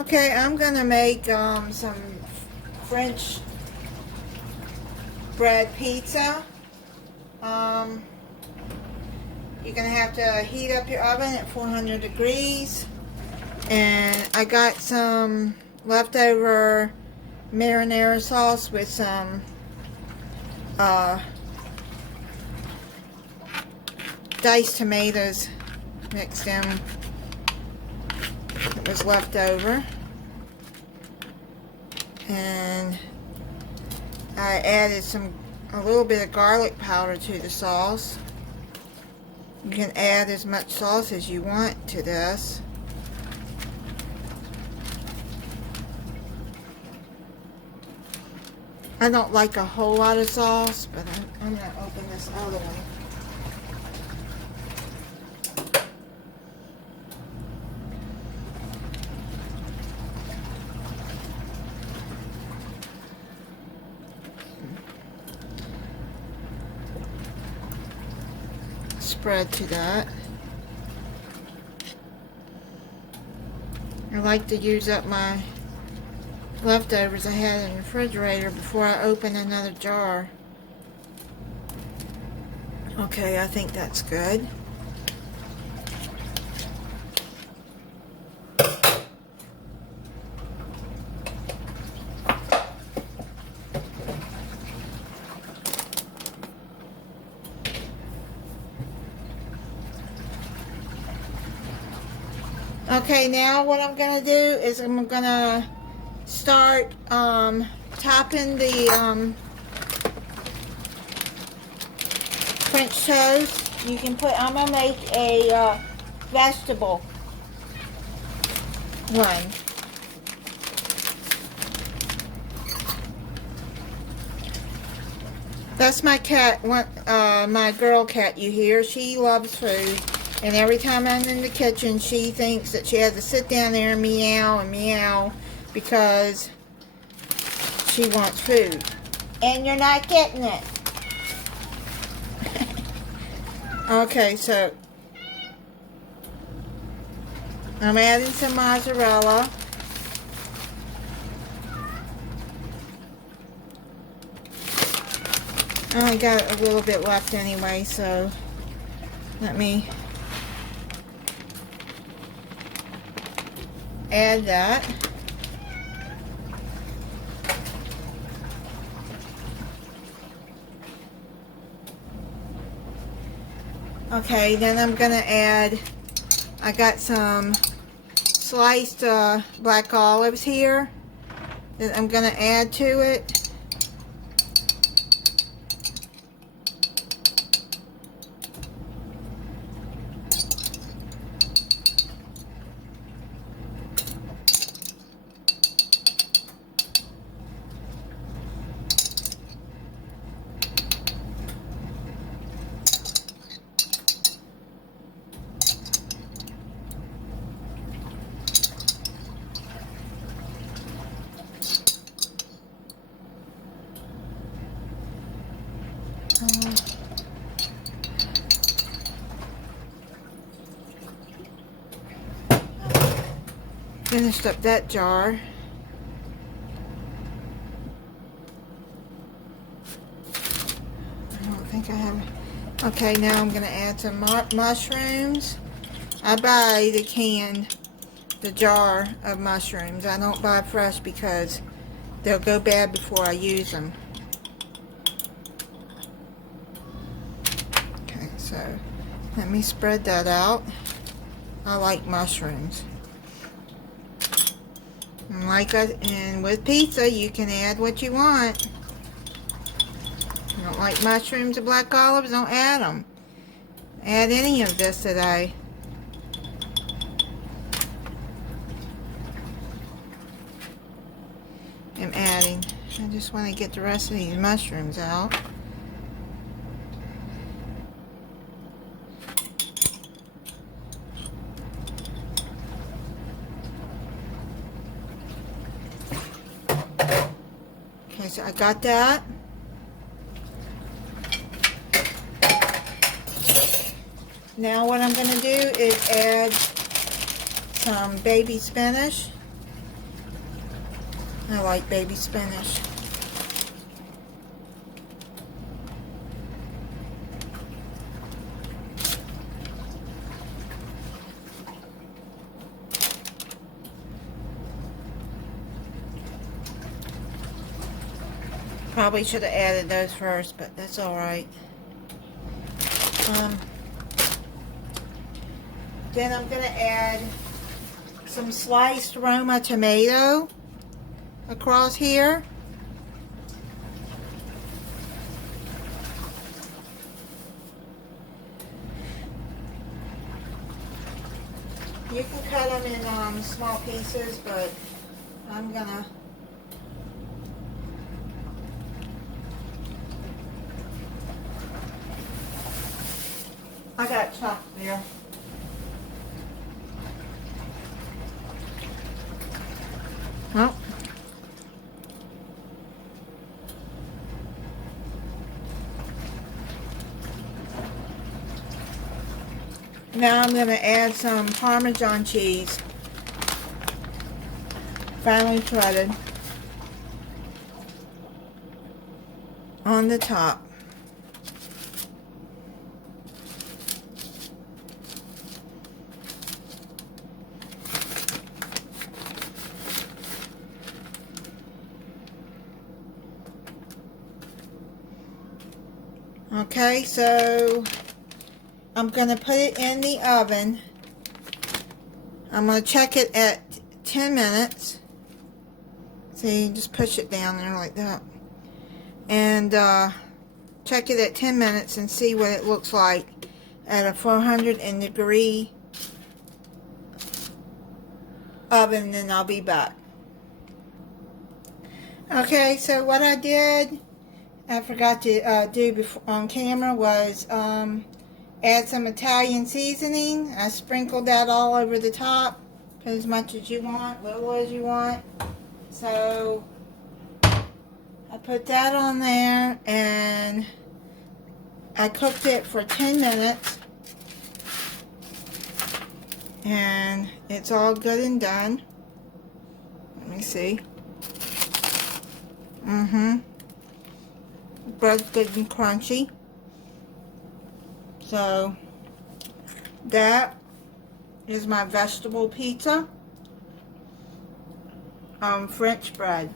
Okay, I'm gonna make some French bread pizza. You're gonna have to heat up your oven at 400 degrees. And I got some leftover marinara sauce with some diced tomatoes mixed in. It was left over. And I added a little bit of garlic powder to the sauce. You can add as much sauce as you want to this. I don't like a whole lot of sauce, but I'm going to open this other one. Spread to that. I like to use up my leftovers I had in the refrigerator before I open another jar. Okay, I think that's good. Okay, now what I'm going to do is I'm going to start topping the French toast. You can put, I'm going to make a vegetable one. That's my cat, my girl cat you hear. She loves food. And every time I'm in the kitchen, she thinks that she has to sit down there and meow because she wants food. And you're not getting it. Okay, so I'm adding some mozzarella. I only got a little bit left anyway, so let me add that. Okay, then I'm gonna add, I got some sliced black olives here that I'm gonna add to it. Finished up that jar. I don't think I have. Okay, now I'm going to add some mushrooms. I buy the jar of mushrooms. I don't buy fresh because they'll go bad before I use them. Okay, so let me spread that out. I like mushrooms. And with pizza, you can add what you want. If you don't like mushrooms or black olives, don't add them. Add any of this today. I'm adding. I just want to get the rest of these mushrooms out. Okay, so I got that. Now what I'm going to do is add some baby spinach. I like baby spinach. Probably should have added those first, but that's alright. Then I'm going to add some sliced Roma tomato across here. You can cut them in small pieces, but I'm going to I got chopped there. Well, now I'm going to add some Parmesan cheese, finely shredded, on the top. Okay, so I'm going to put it in the oven. I'm going to check it at 10 minutes. See, just push it down there like that. And check it at 10 minutes and see what it looks like at a 400-degree oven, then I'll be back. Okay, so what I did, I forgot to do before on camera, was add some Italian seasoning. I sprinkled that all over the top. Put as much as you want, little as you want. So I put that on there and I cooked it for 10 minutes. And it's all good and done. Let me see. Bread's good and crunchy. So that is my vegetable pizza. French bread.